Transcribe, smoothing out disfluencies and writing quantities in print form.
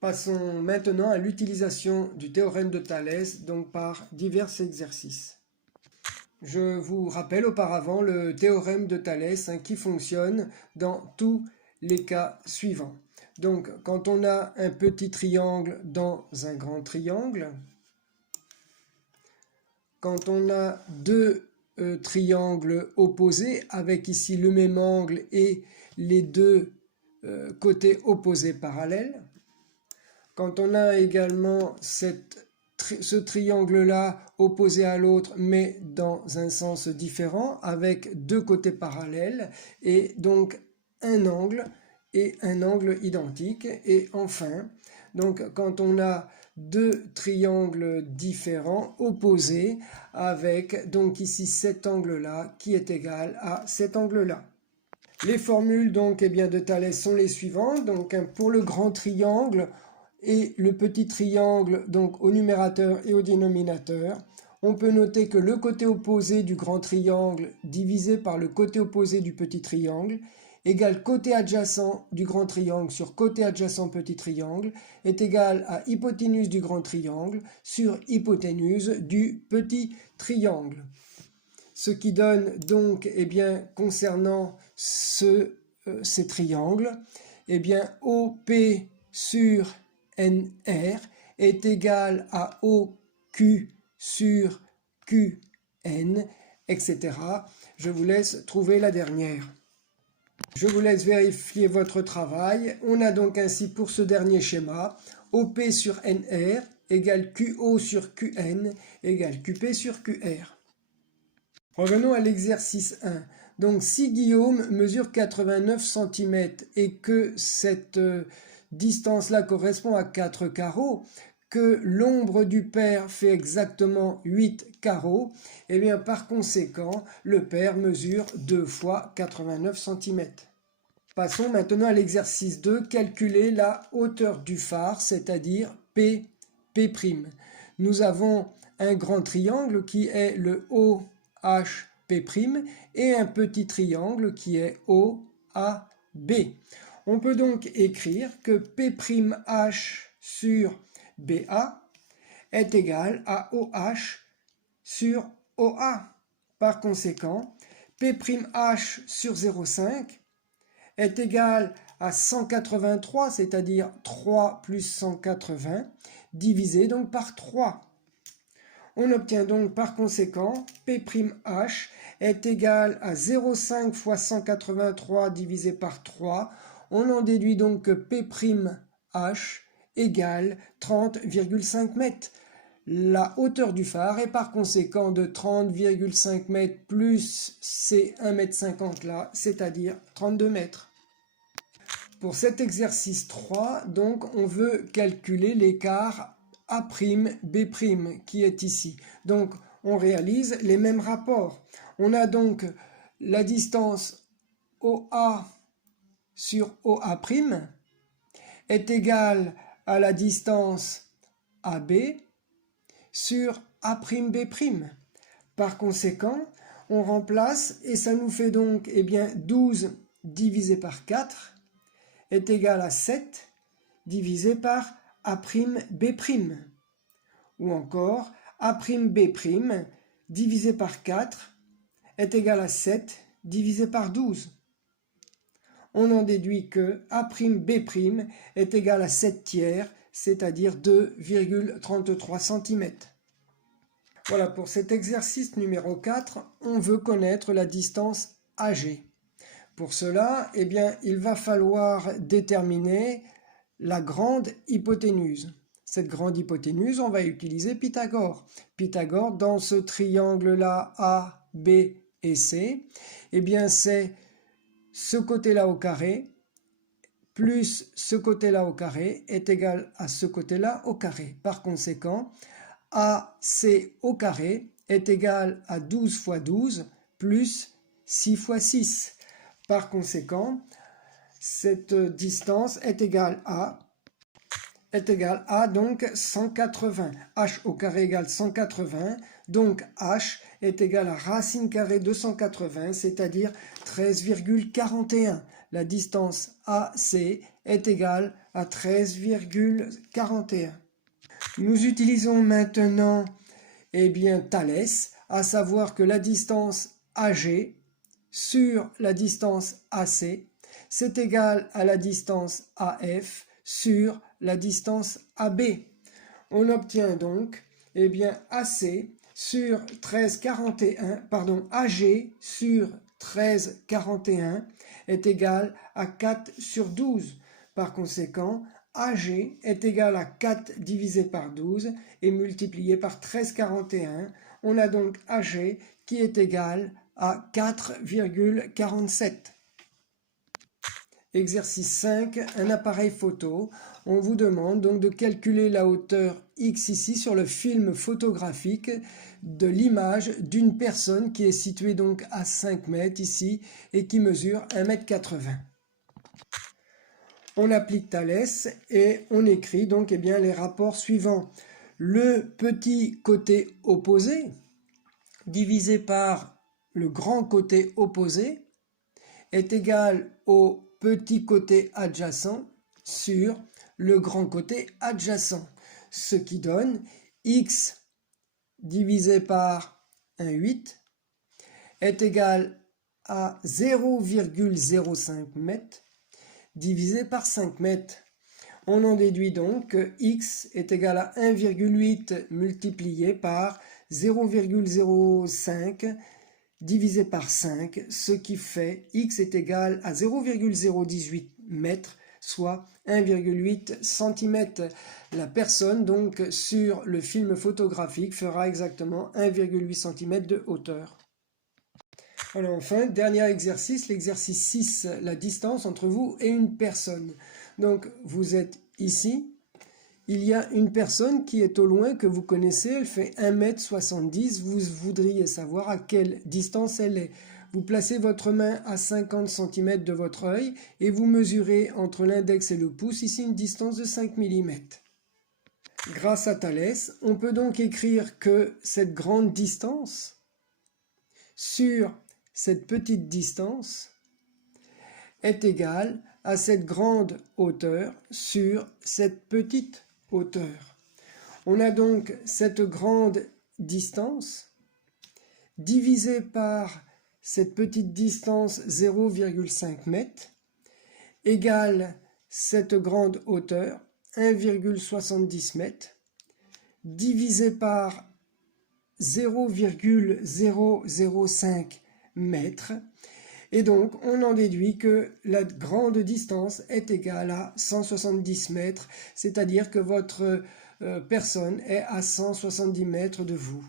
Passons maintenant à l'utilisation du théorème de Thalès, donc par divers exercices. Je vous rappelle auparavant le théorème de Thalès qui fonctionne dans tous les cas suivants. Donc, quand on a un petit triangle dans un grand triangle, quand on a deux triangles opposés avec ici le même angle et les deux côtés opposés parallèles, quand on a également ce triangle-là opposé à l'autre, mais dans un sens différent, avec deux côtés parallèles, et donc un angle et un angle identique. Et enfin, donc quand on a deux triangles différents, opposés, avec donc ici cet angle-là qui est égal à cet angle-là. Les formules donc de Thalès sont les suivantes. Donc pour le grand triangle, et le petit triangle donc au numérateur et au dénominateur, on peut noter que le côté opposé du grand triangle divisé par le côté opposé du petit triangle égale côté adjacent du grand triangle sur côté adjacent petit triangle est égal à hypoténuse du grand triangle sur hypoténuse du petit triangle. Ce qui donne donc, concernant ces triangles, OP sur NR est égal à OQ sur QN, etc. Je vous laisse trouver la dernière. Je vous laisse vérifier votre travail. On a donc ainsi pour ce dernier schéma, OP sur NR égale QO sur QN égale QP sur QR. Revenons à l'exercice 1. Donc si Guillaume mesure 89 cm et que cette distance-là correspond à 4 carreaux, que l'ombre du père fait exactement 8 carreaux, et bien par conséquent, le père mesure 2 fois 89 cm. Passons maintenant à l'exercice 2, calculer la hauteur du phare, c'est-à-dire P'. Nous avons un grand triangle qui est le OHP' et un petit triangle qui est OAB. On peut donc écrire que P'H sur BA est égal à OH sur OA. Par conséquent, P'H sur 0,5 est égal à 183, c'est-à-dire 3 plus 180, divisé donc par 3. On obtient donc par conséquent P'H est égal à 0,5 fois 183 divisé par 3. On en déduit donc que P'H égale 30,5 mètres. La hauteur du phare est par conséquent de 30,5 mètres plus ces 1,50 m là, c'est-à-dire 32 mètres. Pour cet exercice 3, donc, on veut calculer l'écart A'B' qui est ici. Donc, on réalise les mêmes rapports. On a donc la distance OA sur OA' est égale à la distance AB sur A'B'. Par conséquent, on remplace et ça nous fait donc 12 divisé par 4 est égal à 7 divisé par A'B'. Ou encore A'B' divisé par 4 est égal à 7 divisé par 12. On en déduit que A'B' est égal à 7 tiers, c'est-à-dire 2,33 cm. Voilà, pour cet exercice numéro 4, on veut connaître la distance AG. Pour cela, il va falloir déterminer la grande hypoténuse. Cette grande hypoténuse, on va utiliser Pythagore. Pythagore, dans ce triangle-là A, B et C, c'est ce côté-là au carré plus ce côté-là au carré est égal à ce côté-là au carré. Par conséquent, AC au carré est égal à 12 fois 12 plus 6 fois 6. Par conséquent, cette distance est égale à donc 180. H au carré égale 180. Donc H est égal à racine carrée de 180, c'est-à-dire 13,41. La distance AC est égale à 13,41. Nous utilisons maintenant Thalès, à savoir que la distance AG sur la distance AC, c'est égal à la distance AF sur la distance AB. On obtient donc AC sur 13,41, AG sur 13,41 est égal à 4 sur 12. Par conséquent, AG est égal à 4 divisé par 12 et multiplié par 13,41. On a donc AG qui est égal à 4,47. Exercice 5, un appareil photo. On vous demande donc de calculer la hauteur X ici sur le film photographique de l'image d'une personne qui est située donc à 5 mètres ici et qui mesure 1,80 m. On applique Thalès et on écrit donc les rapports suivants. Le petit côté opposé divisé par le grand côté opposé est égal au petit côté adjacent sur le grand côté adjacent, ce qui donne x divisé par 1,8 est égal à 0,05 m divisé par 5 mètres. On en déduit donc que x est égal à 1,8 multiplié par 0,05 divisé par 5, ce qui fait x est égal à 0,018 mètres, soit 1,8 cm. La personne donc sur le film photographique fera exactement 1,8 cm de hauteur. Alors enfin, dernier exercice, l'exercice 6, la distance entre vous et une personne. Donc vous êtes ici, il y a une personne qui est au loin que vous connaissez, elle fait 1,70 m, vous voudriez savoir à quelle distance elle est. Vous placez votre main à 50 cm de votre œil et vous mesurez entre l'index et le pouce ici une distance de 5 mm. Grâce à Thalès, on peut donc écrire que cette grande distance sur cette petite distance est égale à cette grande hauteur sur cette petite hauteur. On a donc cette grande distance divisée par cette petite distance 0,5 m égale cette grande hauteur 1,70 m divisé par 0,005 m. Et donc, on en déduit que la grande distance est égale à 170 mètres, c'est-à-dire que votre personne est à 170 mètres de vous.